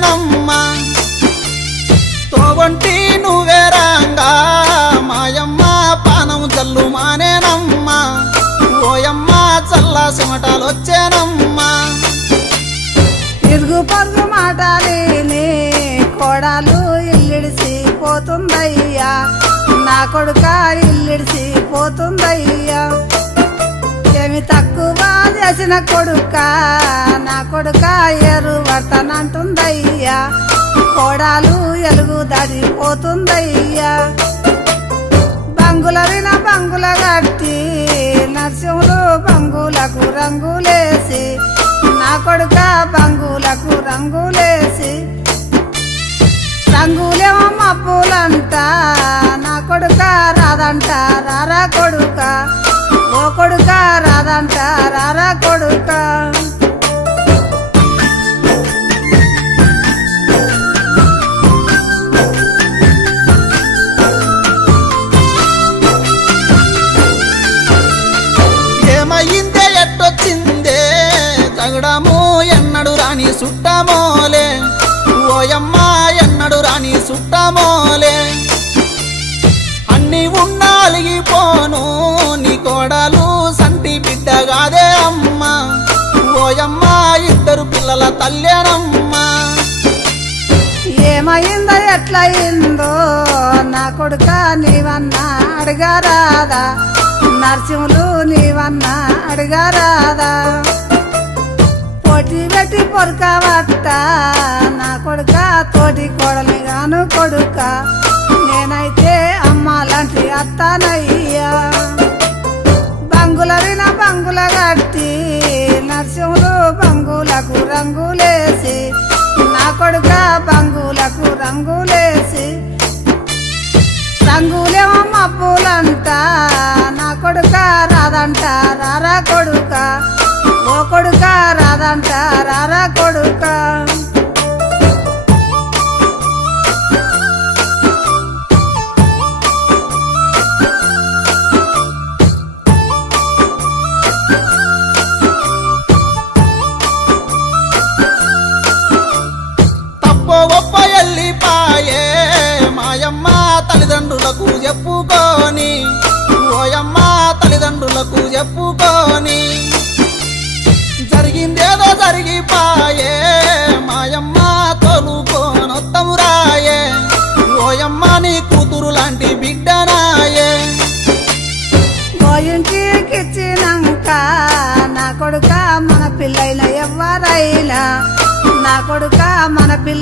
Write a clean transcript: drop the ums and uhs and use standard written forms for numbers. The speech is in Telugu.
వచ్చేనమ్మా తోవంటి నువ్వే రాంగా మాయమ్మ పానం చల్లు మానేనమ్మా ఓయమ్మ చల్లా సిమటాలు వచ్చేనమ్మా ఇరుగు పొరుగు మాటలేని కోడలు ఇల్లిడిసి పోతుందయ్యా నా కొడుక ఇల్లిడిసి పోతుందయ్యా ఏమి తక్కువ చేసిన కొడుక నా కొడుక ఎరు వర్తనంటుందయ్యా కోడాలు ఎలుగు దాడిపోతుందయ్యా బంగుల విన బంగుల గట్టి నరసింహులు బంగులకు రంగులేసి నా కొడుక బంగులకు రంగులేసి రంగులేమో మబ్బులంట నా కొడుక రాదంట రారా కొడుక ఓ కొడుక రాదంట రారా కొడుక ఏమయ్యిందే ఎట్టొచ్చిందే తగడము ఎన్నడు రాని సుట్టమోలే ఓయమ్మ ఎన్నడు రాని సుట్టమోలే అన్ని ఉన్నా అలిగిపోను నీ కోడలు సంటి బిడ్డగాదే అమ్మా ఓయమ్మ ఇద్దరు పిల్లల తల్లేనమ్మా ఏమైందో ఎట్లయిందో నా కొడుక నీవన్నా అడగారాదా నరసింహులు నీవన్నా అడగారాదా పోటీ పెట్టి పొరకవట్ట నా కొడుక తోటి కోడలి గాను కొడుక నేనైతే అమ్మ లాంటి అత్తానయ్యా బంగుల విన బంగుల గట్టి నరసింహులు బంగులకు రంగులేసి నా కొడుక బంగులకు రంగులేసి రంగులేమో మబ్బులంట నా కొడుక రాదంట రారా కొడుక ఓ కొడుక రాదంట రారా కొడుక తప్పో ఒప్ప ఎల్లిపాయే మాయమ్మ తల్లిదండ్రులకు చెప్పుకొని ఓయమ్మ తల్లిదండ్రులకు చెప్పుకొని జరిగిందేదో జరిగిపాయే మాయమ్మ తోలుకోనొత్తము రాయే ఓయమ్మ నీ కూతురు లాంటి బిడ్డనాయే ఇంటికిచ్చినాక నా కొడుక మన పిల్లైన ఎవరైనా నా కొడుక మన పిల్ల